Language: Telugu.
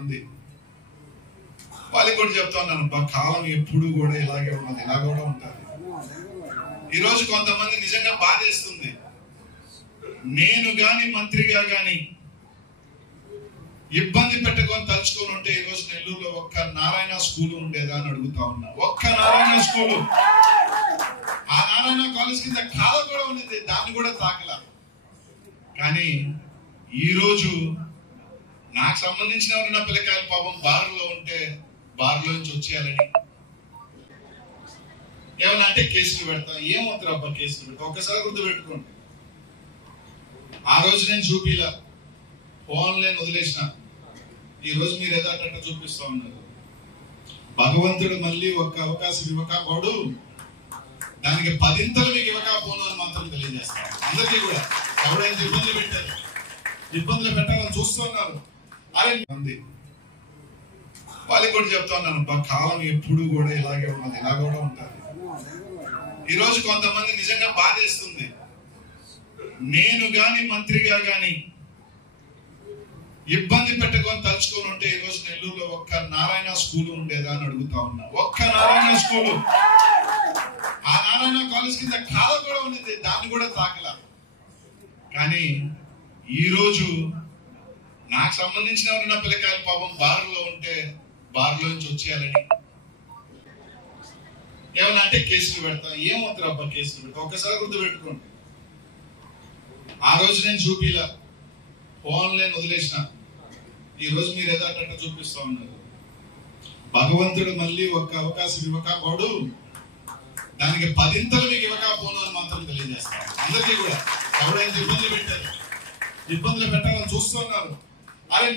ఉంది. వాళ్ళకి కూడా చెప్తా ఉన్నాను, కాలం ఎప్పుడు కూడా ఇలాగే ఉన్నది, ఇలా కూడా ఉంటుంది. ఈరోజు కొంతమంది నిజంగా బాధేస్తుంది. నేను గాని మంత్రిగా గాని ఇబ్బంది పెట్టుకొని తలుచుకొని ఉంటే ఈరోజు నెల్లూరులో ఒక్క నారాయణ స్కూల్ ఉండేదా అని అడుగుతా ఉన్నా. ఒక్క నారాయణ స్కూలు, ఆ నారాయణ కాలేజ్ కింద కాల కూడా ఉన్నది, దాన్ని కూడా తాకలా. కానీ ఈరోజు నాకు సంబంధించిన ఎవరైనా పిల్లకాయలు పాపం బార్లో ఉంటే బార్లో నుంచి వచ్చేయాలని ఏమన్నా అంటే కేసులు పెడతా. ఏమవుతారు అబ్బా కేసులు పెడతా? ఒక్కసారి గుర్తు పెట్టుకోండి, ఆ రోజు నేను చూపిలా, ఆన్లైన్ వదిలేసిన. ఈ రోజు మీరు ఏదో అట్ట చూపిస్తా ఉన్నారు. భగవంతుడు మళ్ళీ ఒక్క అవకాశం ఇవ్వకపోడు, దానికి 10 మీకు ఇవ్వకపోను అని మాత్రం తెలియజేస్తాను అందరికీ కూడా. ఎవరైతే ఇబ్బందులు పెట్టారు, ఇబ్బందులు పెట్టాలని చూస్తున్నారు అరే ఉంది. వాళ్ళకి కూడా చెప్తా ఉన్నాను, కాలం ఎప్పుడు కూడా ఇలాగే ఉన్నది, ఇలా కూడా ఉంటుంది. ఈరోజు కొంతమంది నిజంగా బాధేస్తుంది. నేను గాని మంత్రిగా గాని ఇబ్బంది పెట్టుకొని తలుచుకొని ఉంటే ఈరోజు నెల్లూరులో ఒక్క నారాయణ స్కూల్ ఉండేదా అని అడుగుతా ఉన్నా. ఒక్క నారాయణ స్కూలు, ఆ నారాయణ కాలేజ్ కింద కాల కూడా ఉన్నది, దాన్ని కూడా తాకలా. కానీ ఈరోజు నాకు సంబంధించిన ఎవరైనా పిల్లకాయలు పాపం బార్లో ఉంటే బార్లో నుంచి వచ్చేయాలని ఏమన్నా అంటే కేసులు పెడతా. ఏమవుతారు అబ్బా కేసులు పెడతా? ఒక్కసారి గుర్తు పెట్టుకోండి, ఆ రోజు నేను చూపిలా, ఆన్లైన్ వదిలేసిన. ఈ రోజు మీరు ఏదో అట్ట చూపిస్తా ఉన్నారు. భగవంతుడు మళ్ళీ ఒక్క అవకాశం ఇవ్వకపోడు, దానికి 10 మీకు ఇవ్వకపోను అని మాత్రం తెలియజేస్తాను అందరికీ కూడా. ఎవరైతే ఇబ్బందులు పెట్టారు, ఇబ్బందులు పెట్టాలని చూస్తున్నారు అరే